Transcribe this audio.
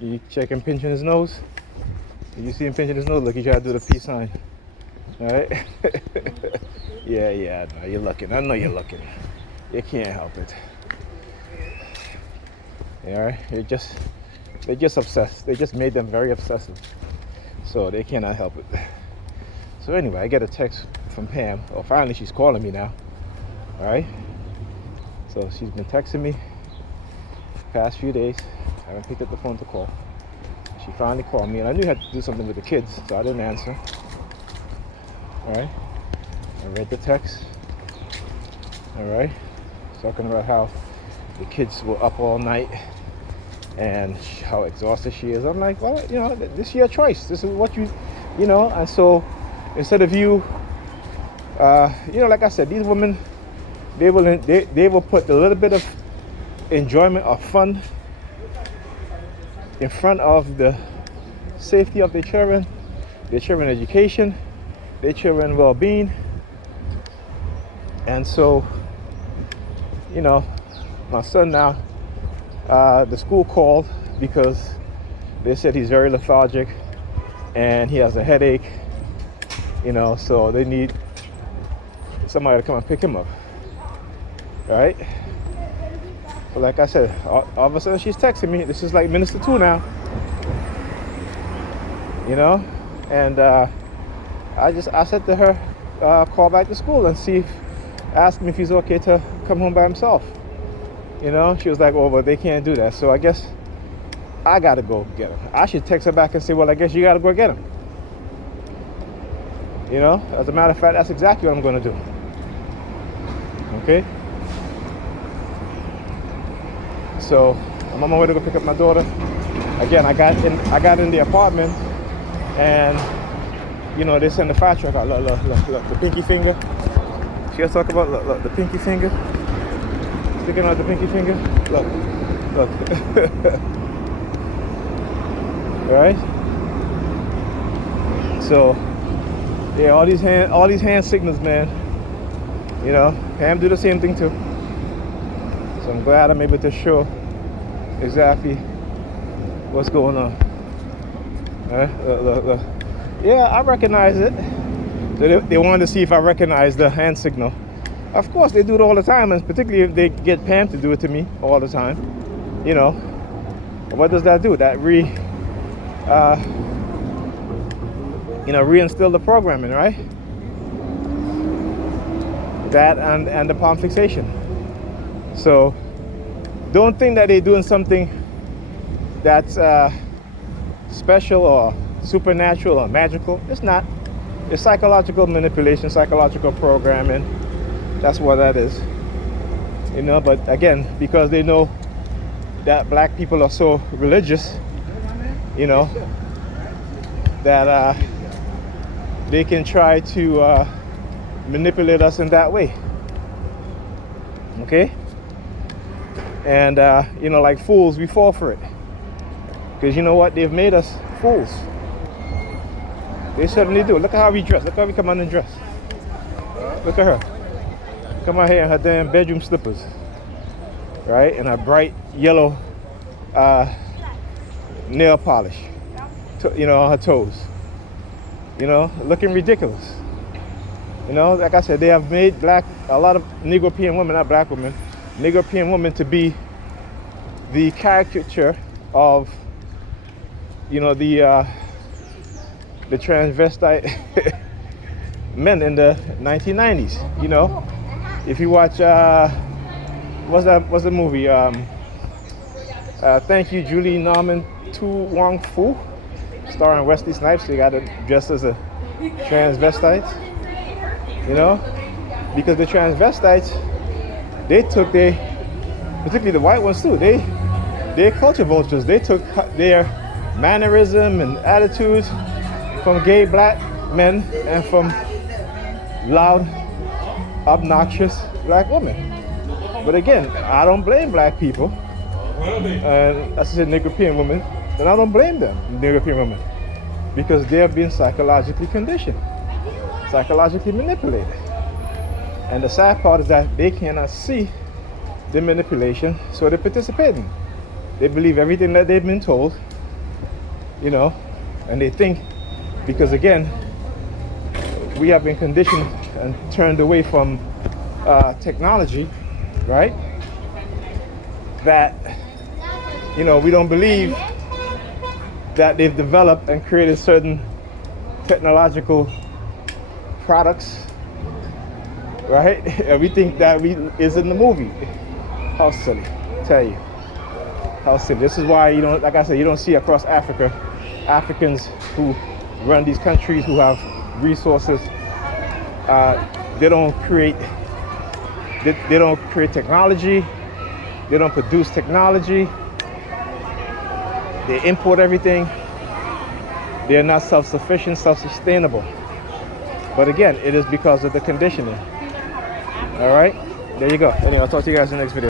You check him pinching his nose. You see him pinching his nose. Look, he try to do the peace sign. All right. Yeah. No, you're looking. I know you're looking. You can't help it. All right. They're just obsessed. They just made them very obsessive, so they cannot help it. So anyway, I get a text from Pam. Oh, finally she's calling me now. All right. So she's been texting me past few days. I haven't picked up the phone to call. She finally called me, and I knew I had to do something with the kids, so I didn't answer. All right. I read the text. All right. Talking about how the kids were up all night and how exhausted she is. I'm like, well, this is your choice. This is what you know. And so instead of you, like I said, these women, they will put a little bit of enjoyment or fun in front of the safety of their children education, their children well-being. And so, my son now, the school called because they said he's very lethargic and he has a headache, so they need somebody to come and pick him up. All right. So like I said, all of a sudden she's texting me. This is like minutes to 2 now. And I said to her, call back to school and ask him if he's okay to come home by himself. She was like, oh, but they can't do that. So I guess I gotta go get him. I should text her back and say, well, I guess you gotta go get him. As a matter of fact, that's exactly what I'm gonna do. Okay. So I'm on my way to go pick up my daughter. Again, I got in the apartment, and they send the fire truck out. Look, the pinky finger. She was talking about look, the pinky finger. Sticking out the pinky finger. Look. All right. So yeah, all these hand signals, man. Pam do the same thing too. So I'm glad I'm able to show exactly what's going on. Look. Yeah, I recognize it. So they wanted to see if I recognize the hand signal. Of course, they do it all the time, and particularly if they get Pam to do it to me all the time. What does that do? That reinstill the programming, right? That and the palm fixation. So don't think that they're doing something that's special or supernatural or magical. It's not. It's psychological manipulation, psychological programming. That's what that is. But again, because they know that black people are so religious, that they can try to manipulate us in that way. Okay? And like fools, we fall for it. Because you know what? They've made us fools. They certainly do. Look at how we dress. Look how we come out and dress. Look at her. Come out here in her damn bedroom slippers. Right? And her bright yellow nail polish. On her toes. Looking ridiculous. Like I said, they have made a lot of Negropean women, not black women, Negropean women to be the caricature of, the transvestite men in the 1990s. If you watch, what's the movie? Thank You, Julie Norman, Tu Wong Fu, starring Wesley Snipes. They got it dressed as a transvestite. Because the transvestites, they took particularly the white ones too, they're culture vultures. They took their mannerism and attitudes from gay black men and from loud, obnoxious black women. But again, I don't blame black people, and as I said, Negropean women, and I don't blame them, Negropean women, because they have been psychologically conditioned, psychologically manipulated. And the sad part is that they cannot see the manipulation, so they're participating. They believe everything that they've been told, you know, and they think, because again, we have been conditioned and turned away from technology, right? That, you know, we don't believe that they've developed and created certain technological products, right? And we think that is in the movie. How silly, tell you. How silly. This is why, you know, like I said, you don't see across Africa Africans who run these countries who have resources. They don't create technology. They don't produce technology. They import everything. They're not self-sufficient, self-sustainable. But again, it is because of the conditioning. All right, there you go. Anyway, I'll talk to you guys in the next video.